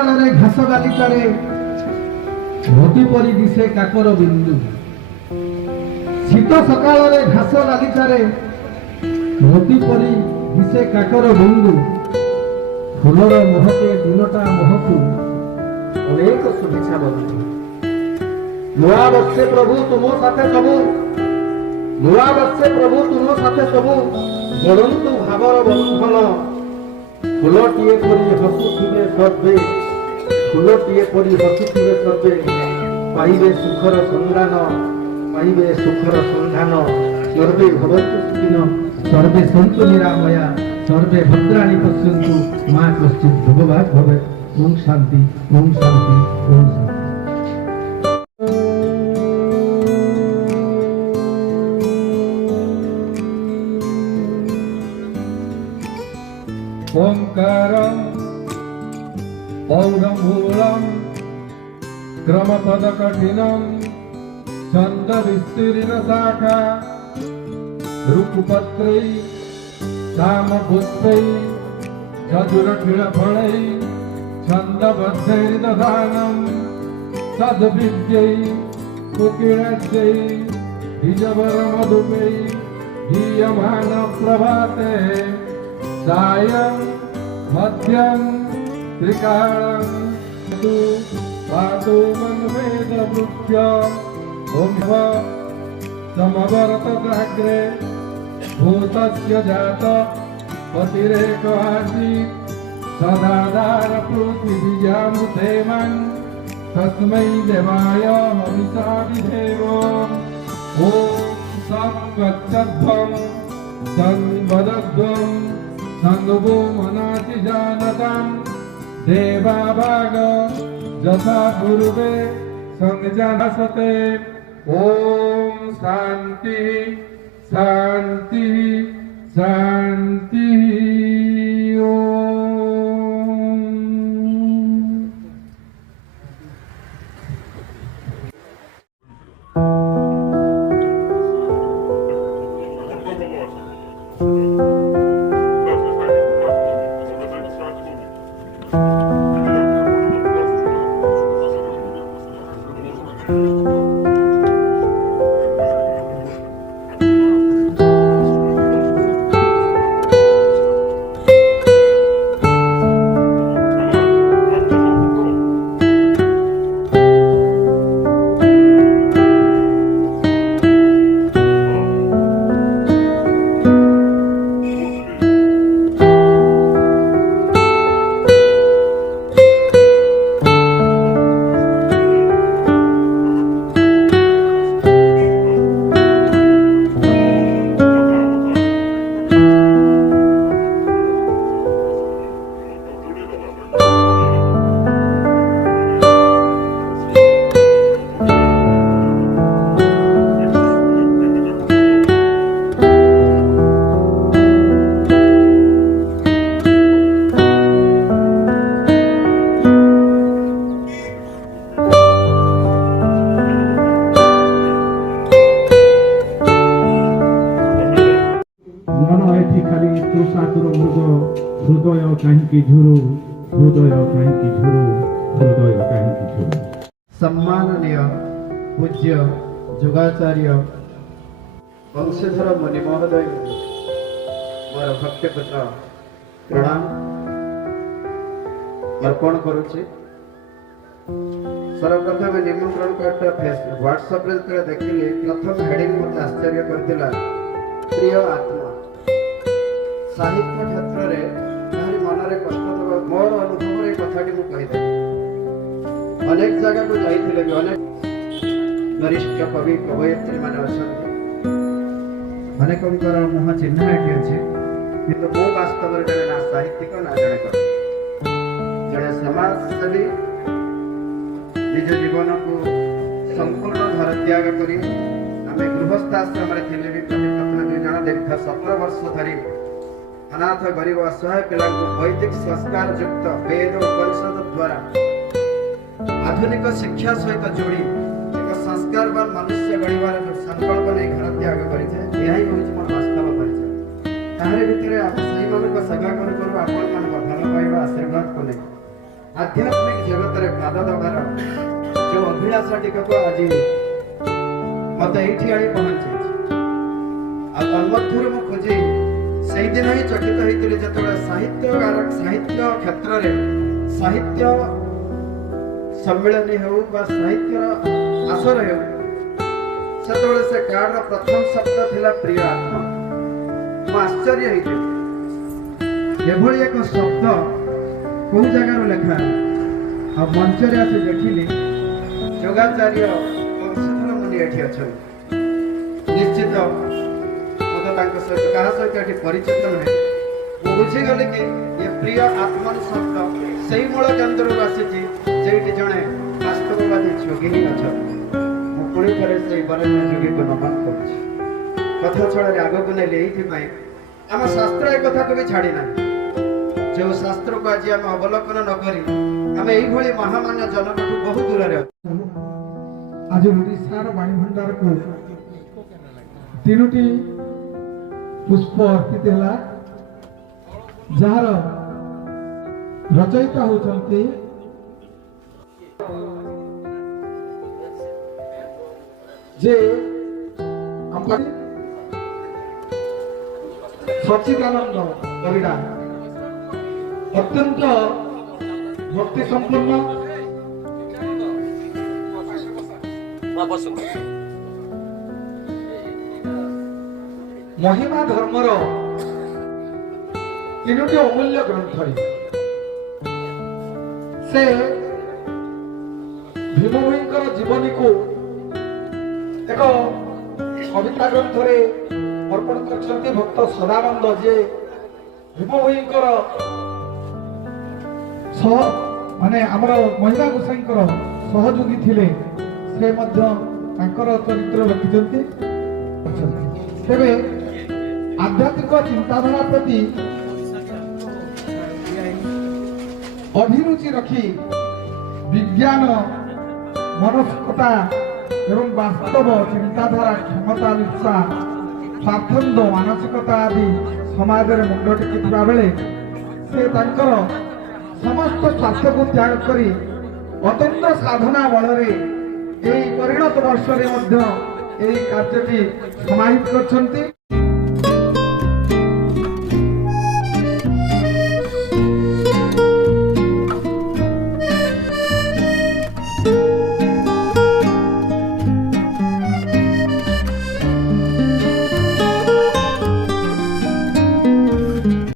सकाल घास गालिचार मोती परी दिशे काकर बिंदु शीत सकाल घास गालिचार मोती परी दिशे काकर बिंदु फूलर महके दिनटा महकु अनेक शुभेच्छा बंधु। नुआ वर्षे प्रभु तुम साथे सबु नुआ वर्षे प्रभु तुम साथे सबु गढ़ंतु भावर बंधन फूलटिए परी हसुथिबे सर्वे फूलटिए परी हसुथिबे सर्वे पाइबे सुखर संधान सर्वे भवन्तु सुखिनो सर्वे सन्तु निरामया सर्वे भद्राणि पश्यन्तु मा कश्चित् भोगभाग् भवेत्। ओम शांति ओम शांति ओम शांति। ओंकारं पौरमूलं क्रमपदकठिनं छन्दविस्तीर्णशाखा रूपपत्रै सामपुष्पै चतुरखिलफलै छन्दबद्धैर्दधानं सद्विद्यै कुकिलद्यै द्विजवरमधुपै दीयमान प्रभाते सायं मध्यं त्रिकालं तु पातु मन्वेदवृभ्य ओम समवर्तग्रे भूतस्य जात पतिरेकवासी सदाधार पृथिवीजां देवं तस्मै देवाय हविषा विधेम। ॐ संगच्छध्वं संवदध्वं संगो मनाति जानतां देवाभाग यथा पूर्वे संजानसते। ओम शांति शांति शांति। हृदय कहीं झुरु हृदय कहीं झुरु हृदय कहीं झुरु। सम्माननीय पूज्य जोगाचार्य वंशधर मुनि महोदय मोर भक्तपुत्र प्रणाम अर्पण करुचे। सर्वप्रथम निमंत्रण कार्ड व्हाट्सएप रे देखिले प्रथम हेडिंग मत आश्चर्य करथिला प्रिय आत्मा। साहित्य क्षेत्र रे मनरे कष्ट तो मोर अनुभव रे कथाटी मु कहि दे। अनेक जगह को जाइथिले भी अनेक वरिष्ठ कवि कवयित्री माने अछंती अनेक कविकर मुह चिन्ह एठी अछि किंतु मो वास्तव रे ना साहित्यिक ना जड़े समाज सेवी निज जीवन को संपूर्ण घर त्याग करी आमे गृहस्थाश्रम रे थिले भी प्रतिपत्न दुई जण दीर्घ 17 वर्ष धरी अनाथ गरीब असहाय पिला वैदिक संस्कार युक्त वेद उपनिषद द्वारा आधुनिक शिक्षा सहित जोड़ी एक संस्कारवान मनुष्य गढ़िबार संकल्प नहीं घर त्याग करिथे। यही होछि मोर वास्तव परिचय। तारे भितरे आप सही मानक सेवा करू करू आपण मान भल पाइबा आशीर्वाद को नहीं आध्यात्मिक जगत रे पाद दबार जो अभिलाषा टिकको आज मत एठी आनी पहुंचे आ तन्मध्यरु मु खोजी सेही दिन ही चकित होइतिले जतबे साहित्य क्षेत्र रे साहित्य सम्मेलन हो बा साहित्य आसर हो सेतबे से कार्ड रो प्रथम शब्द थिला प्रिय आत्मा। मु आश्चर्य होइते एभली एक शब्द कौ जगार लेखा आ मंच रे आसी देखिली योगाचार्य वंशीधर मुनि एठी अछन। निश्चित मत तांको सहित कहा सहित एठी परिचित नहे मु बुझी गले कि ये प्रिय आत्मा शब्द सेही मूल केन्द्र आसी जेठी जणे वास्तववादी जोगी ही अछन। मु पुणी करे सेही बरेण्य जोगी को नमन करूछि। कथा छड़ा आग को नेले एथि पई आम शास्त्र ए कथा को भी छाड़ी ना जो शास्त्र को आज आम अवलोकन न करी आम यही महामान्य जनक बहुत दूर रे आज ओडिशार वाणी भंडार को तीनोटी पुष्प अर्पित है जार रचयिता होती जे सच्चिदानंद परिड़ा अत्यंत भक्ति संपन्न महिमा धर्मर तीनोटी अमूल्य ग्रंथ से भीम भाईंकर जीवनी को एक कविता ग्रंथ अर्पण कर भक्त सदानंद जे भीम भाईंकर माने आमर महिला गोसाईंकर सहयोगी थिले से मध्य तांकर चरित्र रखिछन्ति। तेबे आध्यात्मिक चिंताधारा प्रति अभिरुचि रखी विज्ञान मानसिकता एवं वास्तव चिंताधारा क्षमता निष्ठा स्वार्थंद मानसिकता आदि समाज में मुंड टेकिथिबा बेले से तांकर समस्त स्वार्थ को त्याग करी अत्यंत साधना बल परिणत वर्ष में कार्य समाहित कर